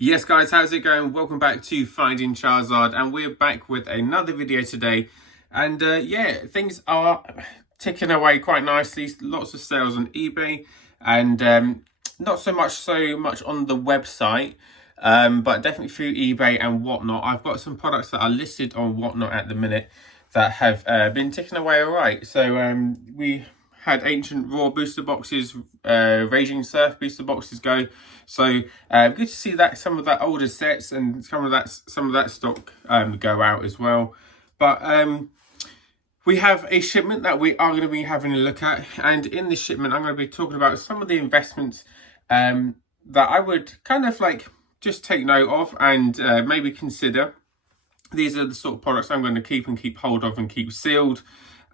Yes guys, how's it going? Welcome back to FindingCharizard, and we're back with another video today. And yeah, things are ticking away quite nicely. Lots of sales on eBay, and not so much on the website, but definitely through eBay and whatnot. I've got some products that are listed on whatnot at the minute that have been ticking away all right. So we had Ancient Raw booster boxes, Raging Surf booster boxes go. So good to see that some of that older sets and some of that stock go out as well. But we have a shipment that we are going to be having a look at, and in this shipment I'm going to be talking about some of the investments that I would kind of like just take note of and maybe consider. These are the sort of products I'm going to keep hold of and keep sealed,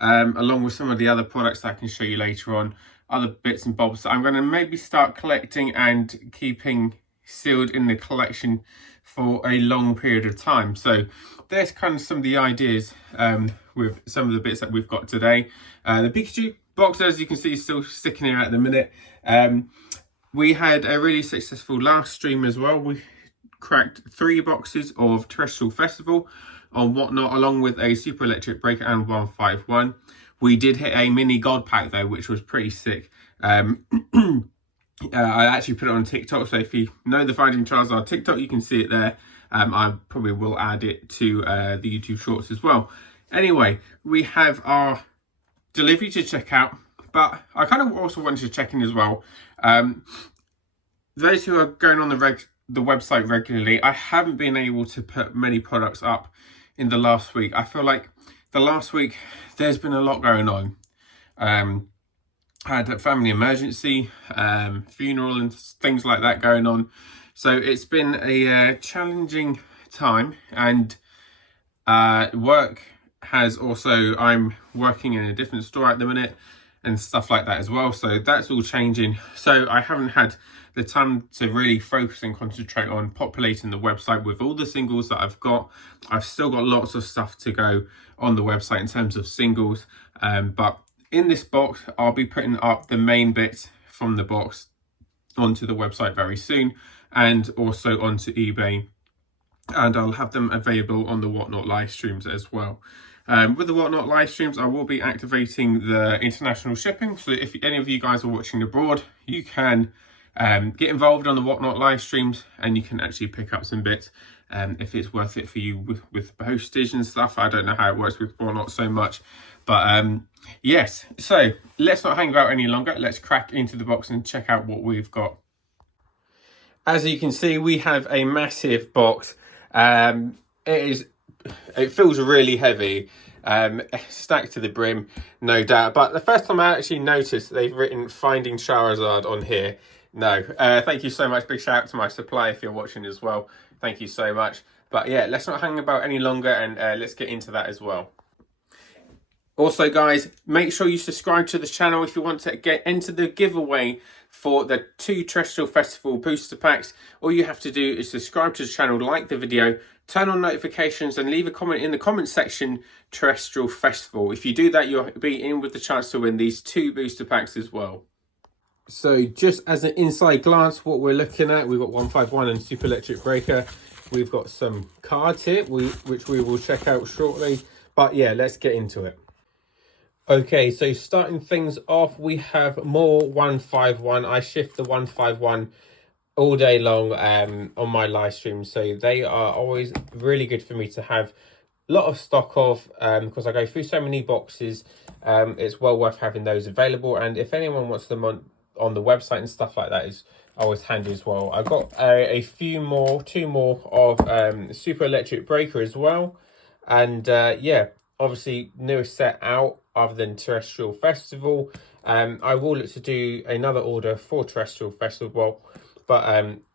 along with some of the other products that I can show you later on, other bits and bobs that I'm going to maybe start collecting and keeping sealed in the collection for a long period of time. So there's kind of some of the ideas with some of the bits that we've got today. The Pikachu box, as you can see, is still sticking here at the minute. We had a really successful last stream as well. We cracked 3 boxes of Terastral Festival on whatnot, along with a Super Electric Breaker and 151. We did hit a mini God pack though, which was pretty sick. I actually put it on TikTok, so if you know the FindingCharizard TikTok, you can see it there. I probably will add it to the YouTube Shorts as well. Anyway, we have our delivery to check out, but I kind of also wanted to check in as well. Those who are going on the website regularly, I haven't been able to put many products up in the last week. I feel like the last week there's been a lot going on. Had a family emergency, funeral and things like that going on. So it's been a challenging time, and work has also, I'm working in a different store at the minute and stuff like that as well. So that's all changing. So I haven't had the time to really focus and concentrate on populating the website with all the singles that I've got. I've still got lots of stuff to go on the website in terms of singles, but in this box I'll be putting up the main bits from the box onto the website very soon, and also onto eBay, and I'll have them available on the Whatnot live streams as well. With the Whatnot live streams, I will be activating the international shipping, so if any of you guys are watching abroad, you can get involved on the Whatnot live streams, and you can actually pick up some bits if it's worth it for you with postage and stuff. I don't know how it works with Whatnot so much, but yes. So let's not hang about any longer. Let's crack into the box and check out what we've got. As you can see, we have a massive box. It feels really heavy, stacked to the brim, no doubt. But the first time I actually noticed they've written FindingCharizard on here. No, thank you so much. Big shout out to my supplier if you're watching as well. Thank you so much. But yeah, let's not hang about any longer, and let's get into that as well. Also guys, make sure you subscribe to the channel if you want to get into the giveaway for the 2 Terastral Festival Booster Packs. All you have to do is subscribe to the channel, like the video, turn on notifications, and leave a comment in the comment section, Terastral Festival. If you do that, you'll be in with the chance to win these 2 booster packs as well. So just as an inside glance, what we're looking at, we've got 151 and Super Electric Breaker. We've got some cards here, which we will check out shortly. But yeah, let's get into it. Okay, so starting things off, we have more 151. I shift the 151 all day long on my live stream, so they are always really good for me to have a lot of stock of, because I go through so many boxes. It's well worth having those available, and if anyone wants them on the website and stuff like that, is always handy as well. I've got two more of Super Electric Breaker as well, and yeah, obviously newest set out other than Terastral Festival. I will look to do another order for Terastral Festival, but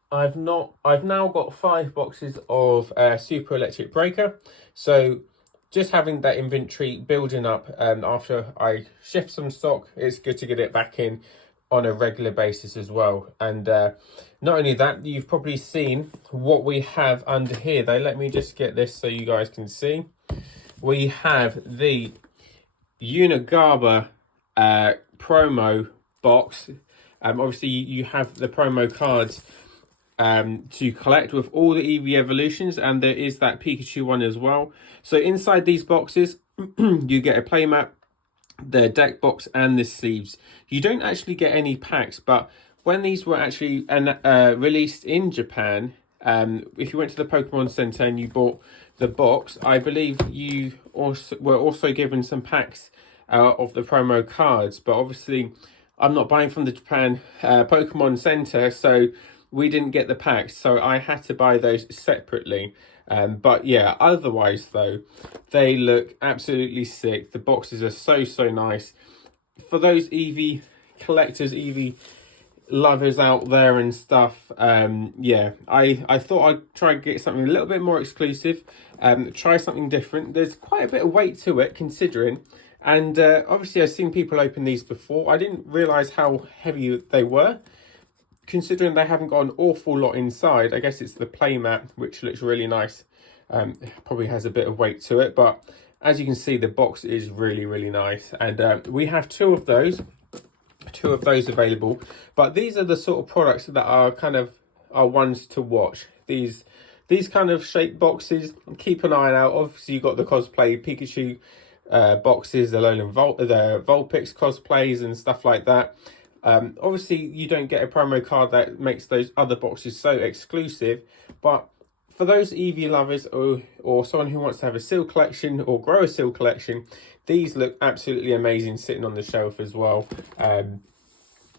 I've now got 5 boxes of Super Electric Breaker. So just having that inventory building up after I shift some stock, it's good to get it back in on a regular basis as well. And not only that, you've probably seen what we have under here though. Let me just get this so you guys can see. We have the Unigaba promo box. Obviously you have the promo cards to collect with all the Eevee evolutions, and there is that Pikachu one as well. So inside these boxes, you get a playmat, the deck box, and the sleeves. You don't actually get any packs, but when these were actually released in Japan, if you went to the Pokemon Center and you bought the box, I believe you were also given some packs of the promo cards. But obviously, I'm not buying from the Japan Pokemon Center, so we didn't get the packs. So I had to buy those separately. But yeah, otherwise though, they look absolutely sick. The boxes are so nice. For those Eevee collectors, Eevee lovers out there and stuff, yeah, I thought I'd try and get something a little bit more exclusive, try something different. There's quite a bit of weight to it considering, and obviously I've seen people open these before. I didn't realise how heavy they were, considering they haven't got an awful lot inside. I guess it's the playmat, which looks really nice. Probably has a bit of weight to it, but as you can see, the box is really nice. And we have two of those available. But these are the sort of products that are kind of ones to watch. These kind of shaped boxes, keep an eye out. Obviously, you've got the cosplay Pikachu boxes, the Vulpix cosplays and stuff like that. Obviously, you don't get a promo card that makes those other boxes so exclusive, but for those Eevee lovers or someone who wants to have a seal collection or grow a seal collection, these look absolutely amazing sitting on the shelf as well.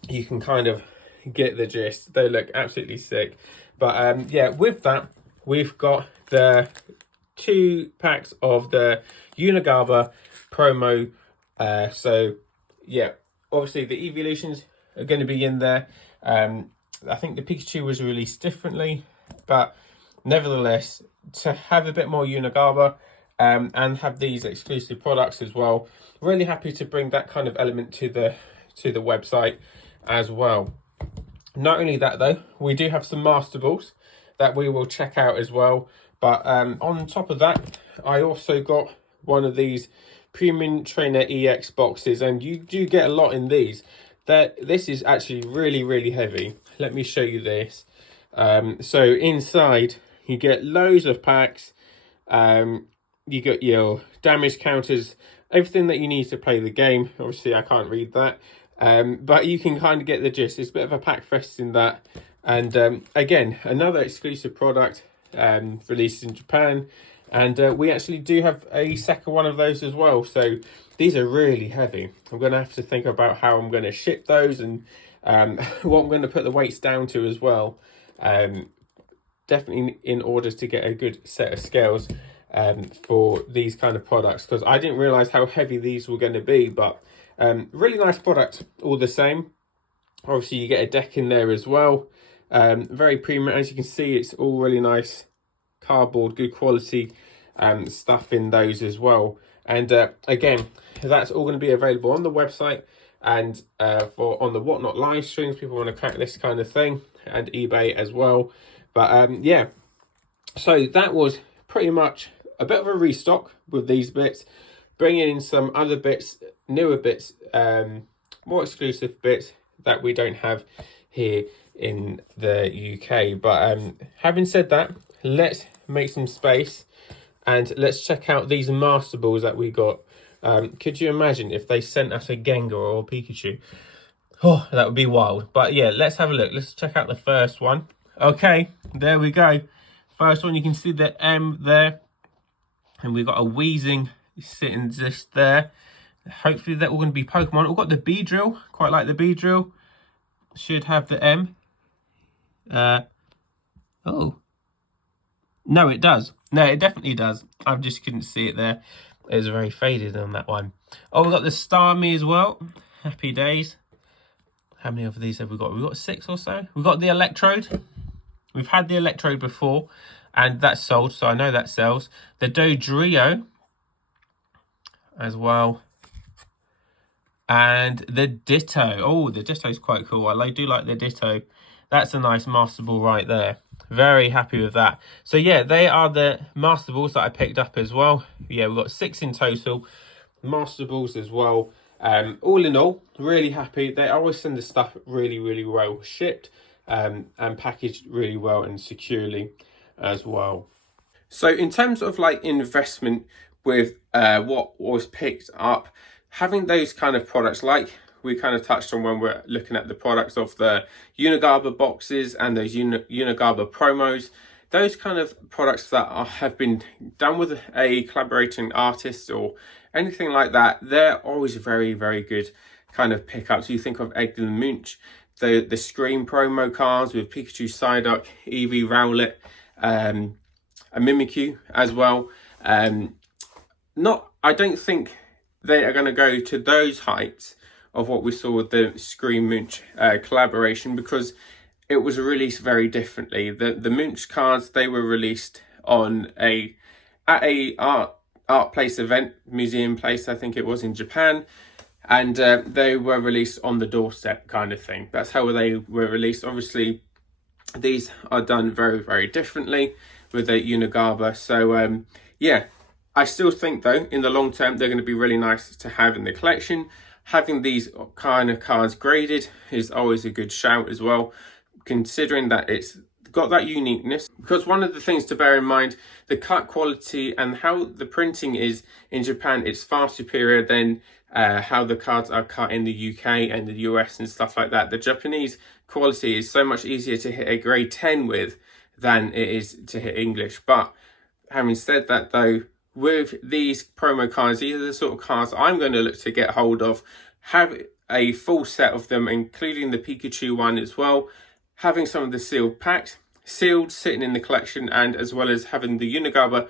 You can kind of get the gist. They look absolutely sick. But yeah, with that, we've got the 2 packs of the Unigaba promo. So yeah, obviously the evolutions are going to be in there. I think the Pikachu was released differently, but nevertheless, to have a bit more Unigaba and have these exclusive products as well, really happy to bring that kind of element to the website as well. Not only that though, we do have some Master Balls that we will check out as well. But on top of that, I also got one of these Premium Trainer EX boxes, and you do get a lot in these. This is actually really heavy. Let me show you this. So inside you get loads of packs. You got your damage counters, everything that you need to play the game. Obviously I can't read that, but you can kind of get the gist. It's a bit of a pack fest in that. And again, another exclusive product released in Japan, and we actually do have a second one of those as well. So these are really heavy. I'm going to have to think about how I'm going to ship those and what I'm going to put the weights down to as well. Definitely in order to get a good set of scales for these kind of products, because I didn't realize how heavy these were going to be. But really nice product all the same. Obviously you get a deck in there as well. Very premium, as you can see. It's all really nice cardboard, good quality stuff in those as well. And again, that's all going to be available on the website and on the Whatnot live streams. People want to crack this kind of thing, and eBay as well. But yeah, so that was pretty much a bit of a restock with these bits, bringing in some other bits, newer bits, more exclusive bits that we don't have here in the UK. But having said that, let's make some space and let's check out these Master Balls that we got. Could you imagine if they sent us a Gengar or a Pikachu? Oh, that would be wild. But yeah, let's have a look. Let's check out the first one. Okay, there we go. First one, you can see the M there, and we've got a Weezing sitting just there. Hopefully they're all going to be Pokemon. We've got the Beedrill, quite like the Beedrill. Should have the M. Oh. No, it does. No, it definitely does. I just couldn't see it there. It was very faded on that one. Oh, we've got the Starmie as well. Happy days. How many of these have we got? We've got 6 or so. We've got the Electrode. We've had the Electrode before, and that's sold, so I know that sells. The Dodrio as well. And the Ditto. Oh, the Ditto is quite cool. I do like the Ditto. That's a nice Master Ball right there. Very happy with that. So yeah, they are the Master Balls that I picked up as well. Yeah, we've got 6 in total. Master Balls as well. All in all, really happy. They always send the stuff really well shipped. and packaged really well and securely as well. So in terms of like investment with what was picked up, having those kind of products, like we kind of touched on when we're looking at the products of the Unigaba boxes and those Unigaba promos, those kind of products that have been done with a collaborating artist or anything like that, they're always very, very good kind of pickups. You think of Egg and Munch, the Scream promo cards with Pikachu, Psyduck, Eevee, Rowlet, a Mimikyu as well. I don't think they are going to go to those heights of what we saw with the Scream Munch collaboration, because it was released very differently. The Munch cards, they were released on at a art place event, museum place, I think it was in Japan, and they were released on the doorstep kind of thing. That's how they were released. Obviously, these are done very, very differently with a Unigaba. So yeah, I still think though in the long term they're going to be really nice to have in the collection. Having these kind of cards graded is always a good shout as well, considering that it's got that uniqueness. Because one of the things to bear in mind, the cut quality and how the printing is in Japan, it's far superior than how the cards are cut in the UK and the US and stuff like that. The Japanese quality is so much easier to hit a grade 10 with than it is to hit English. But having said that though, with these promo cards, these are the sort of cards I'm going to look to get hold of, have a full set of them, including the Pikachu one as well, having some of the sealed packs, sealed, sitting in the collection, and as well as having the Unigaba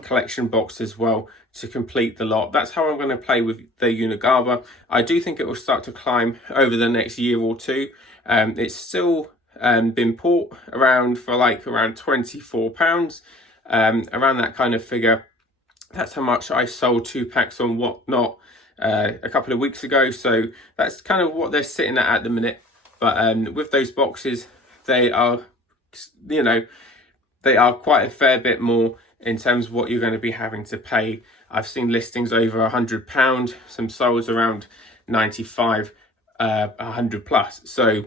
collection box as well to complete the lot. That's how I'm going to play with the Unigaba. I do think it will start to climb over the next year or two. It's still been bought around for like around £24, around that kind of figure. That's how much I sold 2 packs on Whatnot a couple of weeks ago. So that's kind of what they're sitting at the minute. But with those boxes, they are, you know, they are quite a fair bit more in terms of what you're going to be having to pay. I've seen listings over £100, some sold around 95, 100 plus. So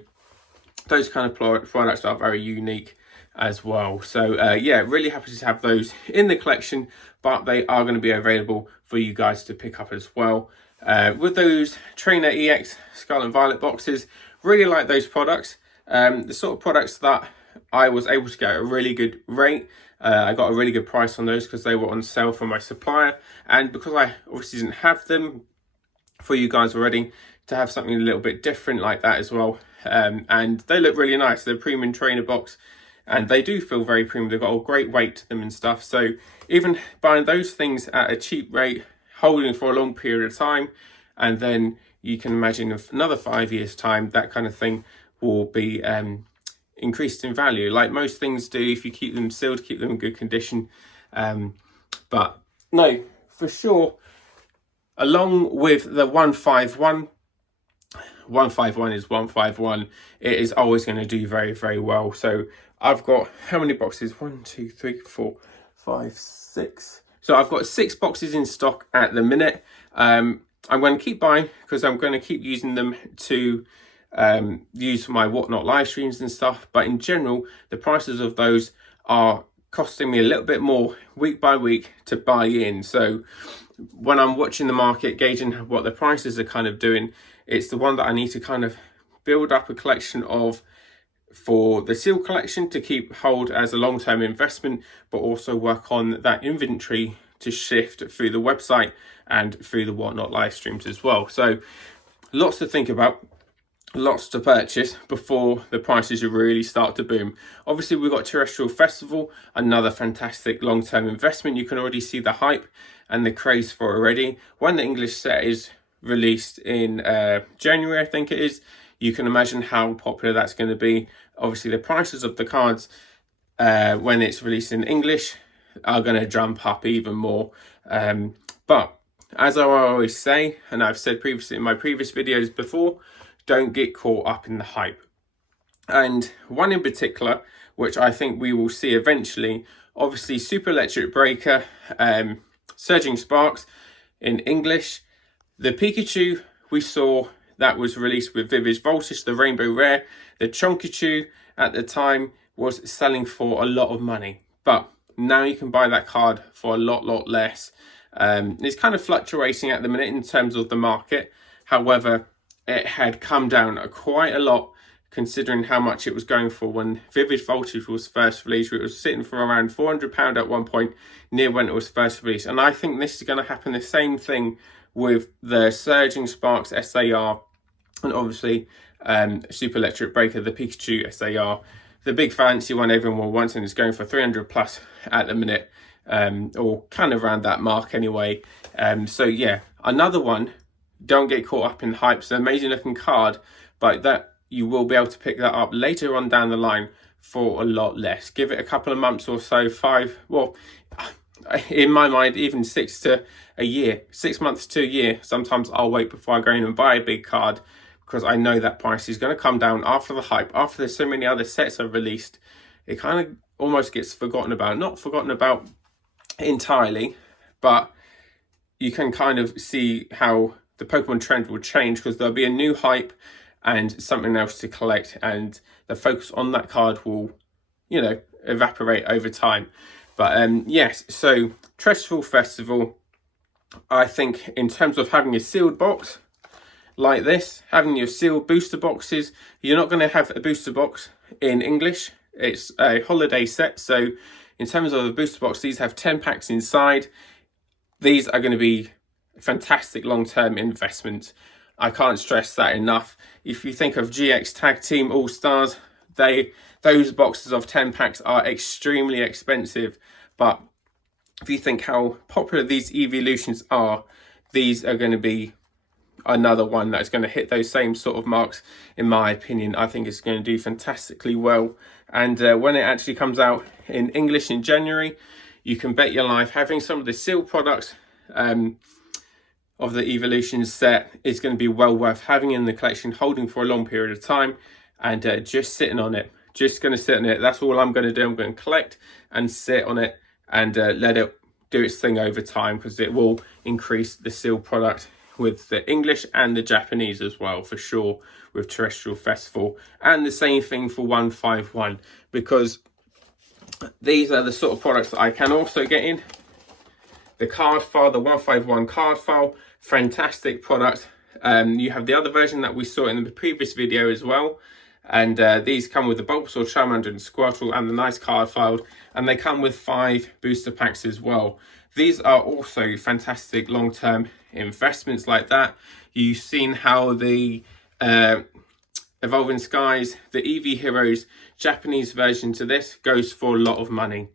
those kind of products are very unique as well. So yeah, really happy to have those in the collection, but they are going to be available for you guys to pick up as well. With those Trainer EX Scarlet and Violet boxes, really like those products. The sort of products that I was able to get at a really good rate. I got a really good price on those because they were on sale from my supplier, and because I obviously didn't have them for you guys already, to have something a little bit different like that as well. And they look really nice. They're premium trainer box, and they do feel very premium. They've got a great weight to them and stuff. So even buying those things at a cheap rate, holding for a long period of time, and then you can imagine if another 5 years time, that kind of thing will be increased in value, like most things do if you keep them sealed, keep them in good condition. But no, for sure, along with the 151 is 151, it is always going to do very, very well. So I've got how many boxes? 1, 2, 3, 4, 5, 6. So I've got 6 boxes in stock at the minute. I'm going to keep buying because I'm going to keep using them to use for my Whatnot live streams and stuff. But in general, the prices of those are costing me a little bit more week by week to buy in. So when I'm watching the market, gauging what the prices are kind of doing, it's the one that I need to kind of build up a collection of for the seal collection to keep hold as a long-term investment, but also work on that inventory to shift through the website and through the Whatnot live streams as well. So lots to think about, lots to purchase before the prices really start to boom. Obviously, we've got Terastral Festival, another fantastic long-term investment. You can already see the hype and the craze for it already. When the English set is released in January, I think it is, you can imagine how popular that's going to be. Obviously, the prices of the cards when it's released in English are going to jump up even more. But as I always say, and I've said previously in my previous videos before, don't get caught up in the hype. And one in particular, which I think we will see eventually, obviously Super Electric Breaker, Surging Sparks in English. The Pikachu we saw that was released with Vivid Voltage, the Rainbow Rare, The Chonkichu at the time was selling for a lot of money, but now you can buy that card for a lot less. It's kind of fluctuating at the minute in terms of the market. However, it had come down quite a lot considering how much it was going for when Vivid Voltage was first released. It was sitting for around £400 at one point, near when it was first released. And I think this is going to happen the same thing with the Surging Sparks SAR, and obviously Super Electric Breaker, the Pikachu SAR, the big fancy one everyone wants, and it's going for 300 plus at the minute, or kind of around that mark anyway. So yeah, another one. Don't get caught up in hype. It's an amazing looking card, but that you will be able to pick that up later on down the line for a lot less. Give it a couple of months or so, well, in my mind, even 6 to a year, 6 months to a year. Sometimes I'll wait before I go in and buy a big card, because I know that price is going to come down after the hype. After there's so many other sets are released, it kind of almost gets forgotten about. Not forgotten about entirely, but you can kind of see how the Pokemon trend will change, because there'll be a new hype and something else to collect, and the focus on that card will, you know, evaporate over time. But yes, so Terastral Festival, I think in terms of having a sealed box like this, having your sealed booster boxes, you're not going to have a booster box in English. It's a holiday set, so in terms of the booster box, these have 10 packs inside. These are going to be fantastic long-term investments. I can't stress that enough. If you think of GX Tag Team All-Stars, those boxes of 10 packs are extremely expensive, but if you think how popular these evolutions are, these are going to be another one that's going to hit those same sort of marks. In my opinion, I think it's going to do fantastically well, and when it actually comes out in English in January, you can bet your life having some of the sealed products of the evolution set is going to be well worth having in the collection, holding for a long period of time, and just sitting on it. Just going to sit on it. That's all I'm going to do. I'm going to collect and sit on it and let it do its thing over time, because it will increase the sealed product with the English and the Japanese as well, for sure, with Terastral Festival. And the same thing for 151, because these are the sort of products that I can also get in. The card file, the 151 card file, fantastic product. You have the other version that we saw in the previous video as well. And these come with the Bulbasaur, Charmander and Squirtle and the nice card file. And they come with 5 booster packs as well. These are also fantastic long-term investments like that. You've seen how the Evolving Skies, the EV Heroes Japanese version to this goes for a lot of money.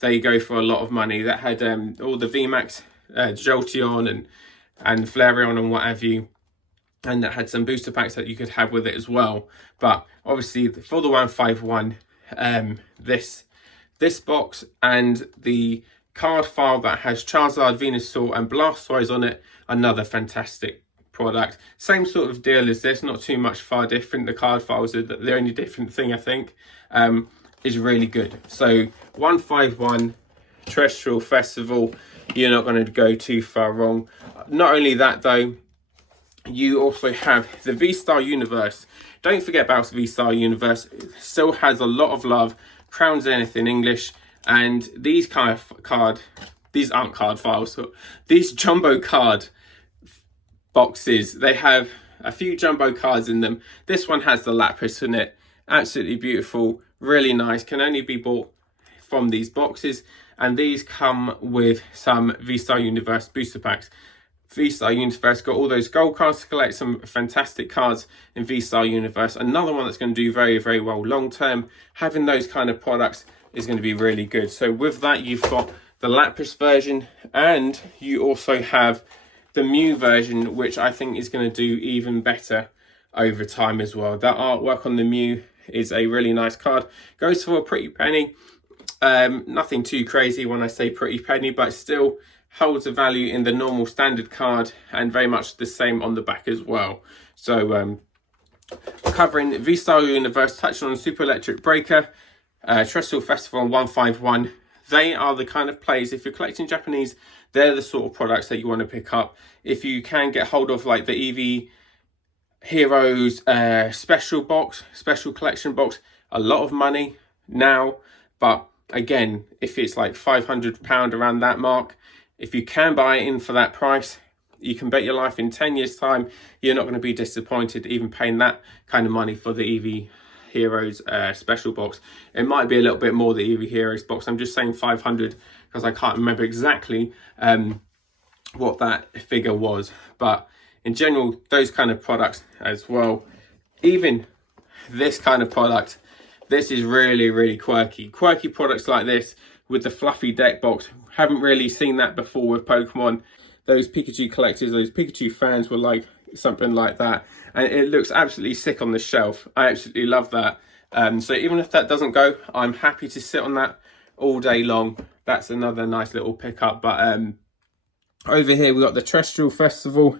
They go for a lot of money. That had all the VMAX, Jolteon and Flareon and what have you. And that had some booster packs that you could have with it as well. But obviously for the 151, this box and the card file that has Charizard, Venusaur and Blastoise on it, another fantastic product. Same sort of deal as this, not too much far different. The card files are the only different thing, I think, is really good. So 151 Terastral Festival, you're not going to go too far wrong. Not only that though, you also have the V-Star Universe. Don't forget about the V-Star Universe. It still has a lot of love. Crown Zenith in English. And these these aren't card files. These jumbo card boxes, they have a few jumbo cards in them. This one has the Lapras in it. Absolutely beautiful. Really nice. Can only be bought from these boxes. And these come with some V-Star Universe booster packs. V-Star Universe got all those gold cards to collect, some fantastic cards in V-Star Universe. Another one that's going to do very, very well long term. Having those kind of products is going to be really good. So with that, you've got the Lapras version, and you also have the Mew version, which I think is going to do even better over time as well. That artwork on the Mew is a really nice card. Goes for a pretty penny. Nothing too crazy when I say pretty penny, but still holds a value in the normal standard card, and very much the same on the back as well. So covering V-Star Universe, touching on Super Electric Breaker, Terastral Festival and 151, they are the kind of plays, if you're collecting Japanese, they're the sort of products that you want to pick up. If you can get hold of like the Heroes special box, special collection box. A lot of money now, but again, if it's like £500 around that mark, if you can buy it in for that price, you can bet your life in 10 years time you're not going to be disappointed even paying that kind of money for the EV Heroes special box. It might be a little bit more, the EV Heroes box. I'm just saying 500 because I can't remember exactly what that figure was, but in general, those kind of products as well. Even this kind of product, this is really quirky products like this with the fluffy deck box. Haven't really seen that before with Pokemon. Those Pikachu collectors, those Pikachu fans will like something like that, and it looks absolutely sick on the shelf. I absolutely love that. So even if that doesn't go, I'm happy to sit on that all day long. That's another nice little pickup. But over here we've got the Terastral Festival.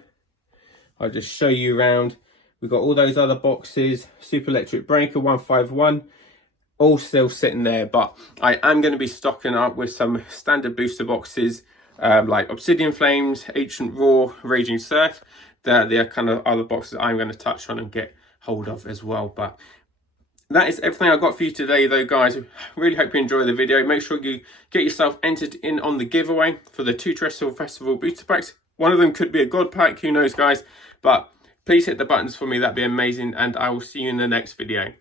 I'll just show you around. We've got all those other boxes, Super Electric Breaker 151, all still sitting there, but I am going to be stocking up with some standard booster boxes, like Obsidian Flames, Ancient Roar, Raging Surf. They're the kind of other boxes I'm going to touch on and get hold of as well. But that is everything I've got for you today though, guys. Really hope you enjoy the video. Make sure you get yourself entered in on the giveaway for the 2 Terastral Festival Booster Packs. One of them could be a God Pack, who knows, guys. But please hit the buttons for me, that'd be amazing, and I will see you in the next video.